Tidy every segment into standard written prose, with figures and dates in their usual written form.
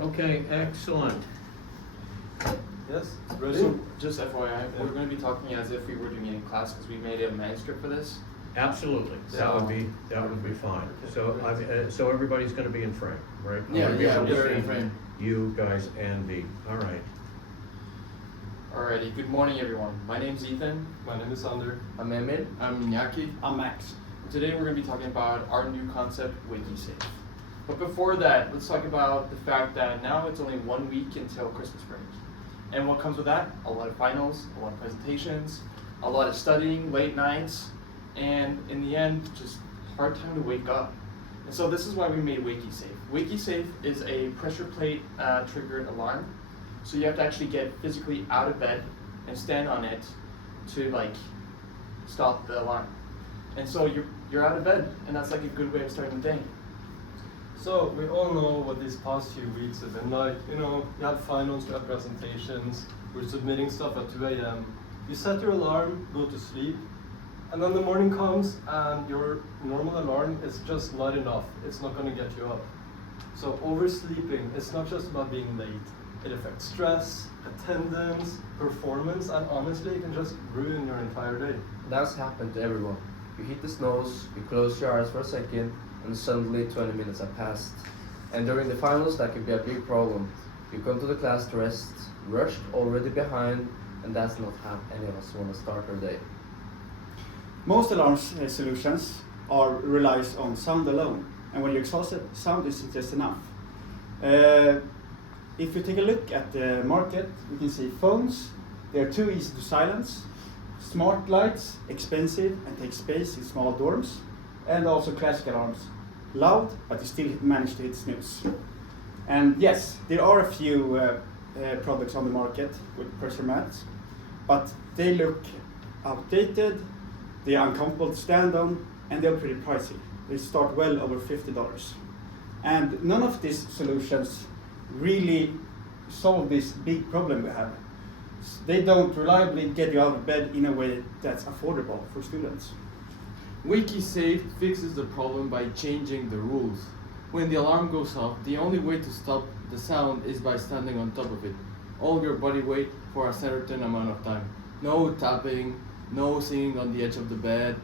Okay, excellent. Yes, it's ready. So, just FYI, we're going to be talking as if we were doing it in class because we made a manuscript for this. Absolutely, that would be fine. So, so everybody's gonna be in frame, right? Yeah, We'll be able to we're see in frame. You guys and the, all right. Alrighty, good morning everyone. My name's Ethan. My name is Sander. I'm Emil. I'm Nyaki. I'm Max. Today we're going to be talking about our new concept, WakeySafe. But before that, let's talk about the fact that now it's only 1 week until Christmas break. And what comes with that? A lot of finals, a lot of presentations, a lot of studying, late nights, and in the end, just hard time to wake up. And so this is why we made WakeySafe. WakeySafe is a pressure plate triggered alarm. So you have to actually get physically out of bed and stand on it to like stop the alarm. And so you're out of bed, and that's like a good way of starting the day. So we all know what these past few weeks have been like. You have finals, you have presentations, we're submitting stuff at 2 a.m. You set your alarm, go to sleep, and then the morning comes and your normal alarm is just not enough. It's not going to get you up. So oversleeping, it's not just about being late. It affects stress, attendance, performance, and honestly, it can just ruin your entire day. That's happened to everyone. You hit the snooze, you close your eyes for a second, and suddenly 20 minutes have passed. And during the finals, that could be a big problem. You come to the class to rest, rushed, already behind, and that's not how any of us want to start our day. Most alarm solutions relies on sound alone, and when you're exhausted, sound isn't just enough. If you take a look at the market, we can see phones. They're too easy to silence. Smart lights, expensive and take space in small dorms, and also classic alarms, loud, but you still manage to hit snooze. And yes, there are a few products on the market with pressure mats, but they look outdated, they are uncomfortable to stand on, and they're pretty pricey. They start well over $50. And none of these solutions really solve this big problem we have. They don't reliably get you out of bed in a way that's affordable for students. WakeySafe fixes the problem by changing the rules. When the alarm goes off, the only way to stop the sound is by standing on top of it. All your body weight for a certain amount of time. No tapping, no sitting on the edge of the bed,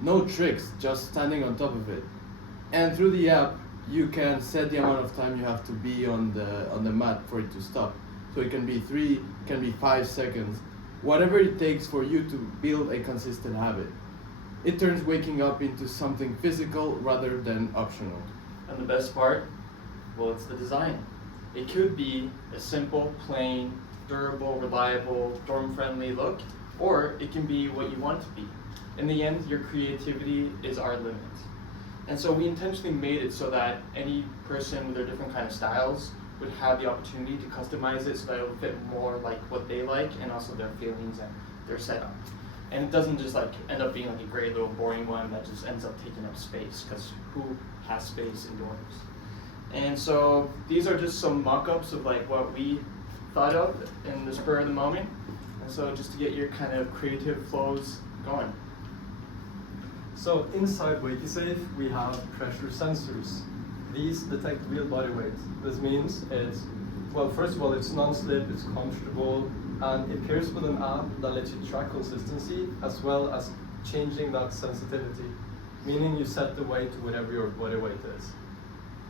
no tricks, just standing on top of it. And through the app, you can set the amount of time you have to be on the mat for it to stop. So it can be 3, it can be 5 seconds, whatever it takes for you to build a consistent habit. It turns waking up into something physical rather than optional. And the best part, well, it's the design. It could be a simple, plain, durable, reliable, dorm-friendly look, or it can be what you want it to be. In the end, your creativity is our limit. And so we intentionally made it so that any person with their different kind of styles would have the opportunity to customize it so that it would fit more like what they like and also their feelings and their setup. And it doesn't just like end up being like a great little boring one that just ends up taking up space, because who has space in dorms? And so these are just some mock-ups of like what we thought of in the spur of the moment. And so just to get your kind of creative flows going. So inside WakeySafe, we have pressure sensors. These detect real body weight. This means first of all, it's non-slip, it's comfortable, and it pairs with an app that lets you track consistency as well as changing that sensitivity. Meaning you set the weight to whatever your body weight is.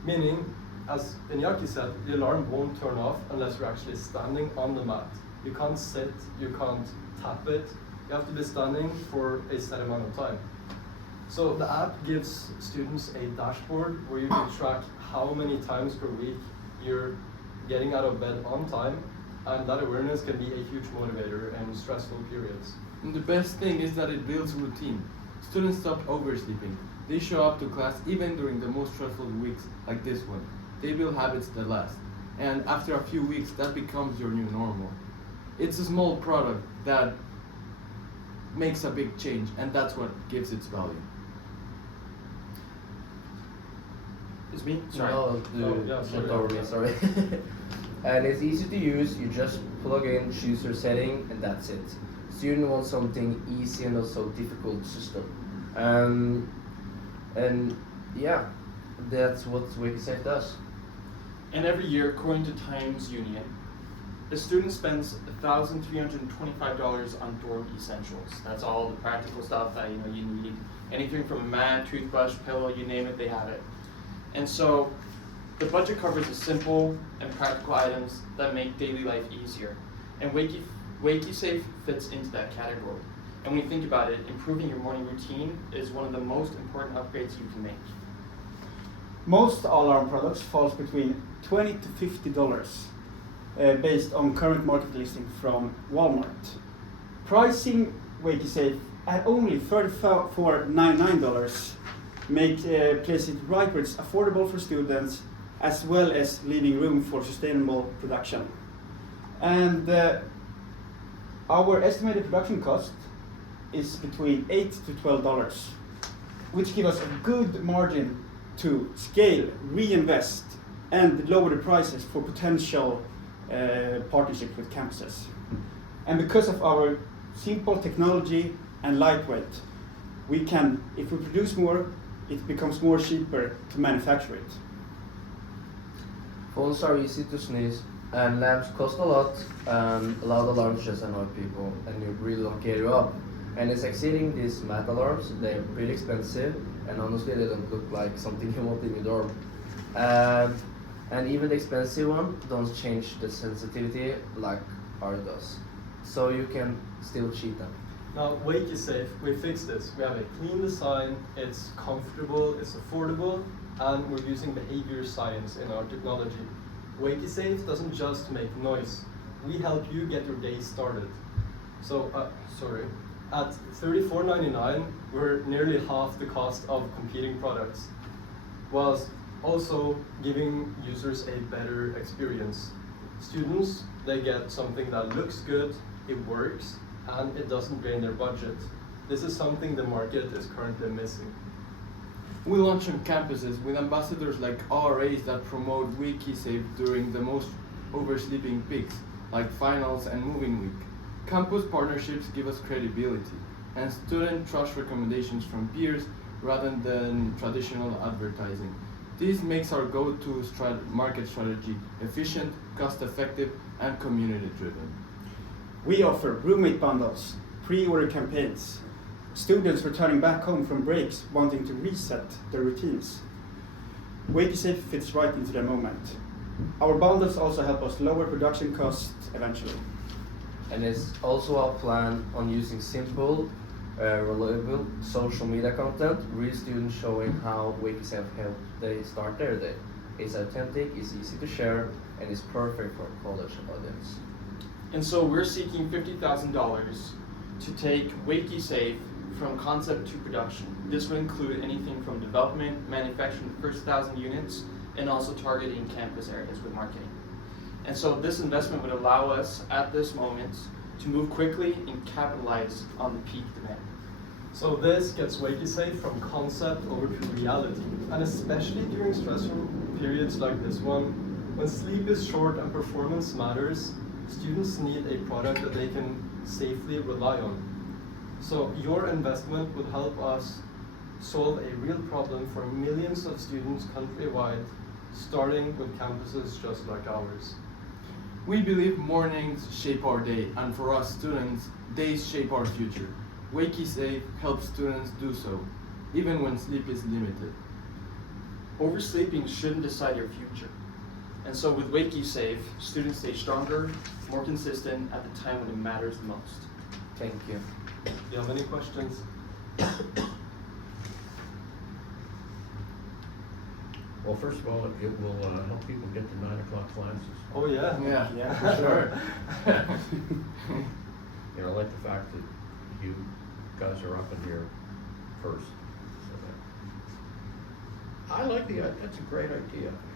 Meaning, as Inyaki said, the alarm won't turn off unless you're actually standing on the mat. You can't sit, you can't tap it, you have to be standing for a set amount of time. So the app gives students a dashboard where you can track how many times per week you're getting out of bed on time, and that awareness can be a huge motivator in stressful periods. And the best thing is that it builds routine. Students stop oversleeping. They show up to class even during the most stressful weeks like this one. They build habits that last. And after a few weeks, that becomes your new normal. It's a small product that makes a big change, and that's what gives its value. It's me? Sorry. Sorry. And it's easy to use. You just plug in, choose your setting, and that's it. Student wants something easy and not so difficult to stop. And yeah, that's what WakeySafe does. And every year, according to Times Union, a student spends $1,325 on dorm essentials. That's all the practical stuff that you need. Anything from a mat, toothbrush, pillow, you name it, they have it. And so the budget covers the simple and practical items that make daily life easier. And WakeySafe fits into that category. And when you think about it, improving your morning routine is one of the most important upgrades you can make. Most alarm products falls between $20 to $50 based on current market listing from Walmart. Pricing WakeySafe at only $34.99 make place it right where it's affordable for students as well as leaving room for sustainable production. And our estimated production cost is between $8 to $12, which give us a good margin to scale, reinvest, and lower the prices for potential partnerships with campuses. And because of our simple technology and lightweight, we can, if we produce more, it becomes more cheaper to manufacture it. Phones are easy to sneeze, and lamps cost a lot, and loud alarms just annoy people, and you really don't care you up. And in succeeding these mat alarms, they're pretty expensive, and honestly they don't look like something you want in your dorm. And even the expensive one don't change the sensitivity like ours does. So you can still cheat them. Now, WakeySafe, we fixed this. We have a clean design, it's comfortable, it's affordable, and we're using behavior science in our technology. WakeySafe doesn't just make noise. We help you get your day started. So, at $34.99, we're nearly half the cost of competing products, whilst also giving users a better experience. Students, they get something that looks good, it works, and it doesn't drain their budget. This is something the market is currently missing. We launch on campuses with ambassadors like RAs that promote WakeySafe during the most oversleeping peaks, like finals and moving week. Campus partnerships give us credibility, and student trust recommendations from peers rather than traditional advertising. This makes our go-to market strategy efficient, cost-effective, and community-driven. We offer roommate bundles, pre-order campaigns, students returning back home from breaks wanting to reset their routines. WakeySafe fits right into their moment. Our bundles also help us lower production costs eventually. And it's also our plan on using simple, reliable social media content, real students showing how WakeySafe helped they start their day. It's authentic, it's easy to share, and it's perfect for a college audience. And so we're seeking $50,000 to take WakeySafe from concept to production. This would include anything from development, manufacturing the first 1,000 units, and also targeting campus areas with marketing. And so this investment would allow us at this moment to move quickly and capitalize on the peak demand. So this gets WakeySafe from concept over to reality, and especially during stressful periods like this one, when sleep is short and performance matters, students need a product that they can safely rely on. So your investment would help us solve a real problem for millions of students countrywide, starting with campuses just like ours. We believe mornings shape our day, and for us students, days shape our future. WakeySafe helps students do so, even when sleep is limited. Oversleeping shouldn't decide your future. And so with WakeySafe, students stay stronger, more consistent at the time when it matters the most. Thank you. Do you have any questions? Well, first of all, it will help people get to 9 o'clock classes. Oh yeah. Yeah, for sure. You know, I like the fact that you guys are up in here first. So I like that's a great idea.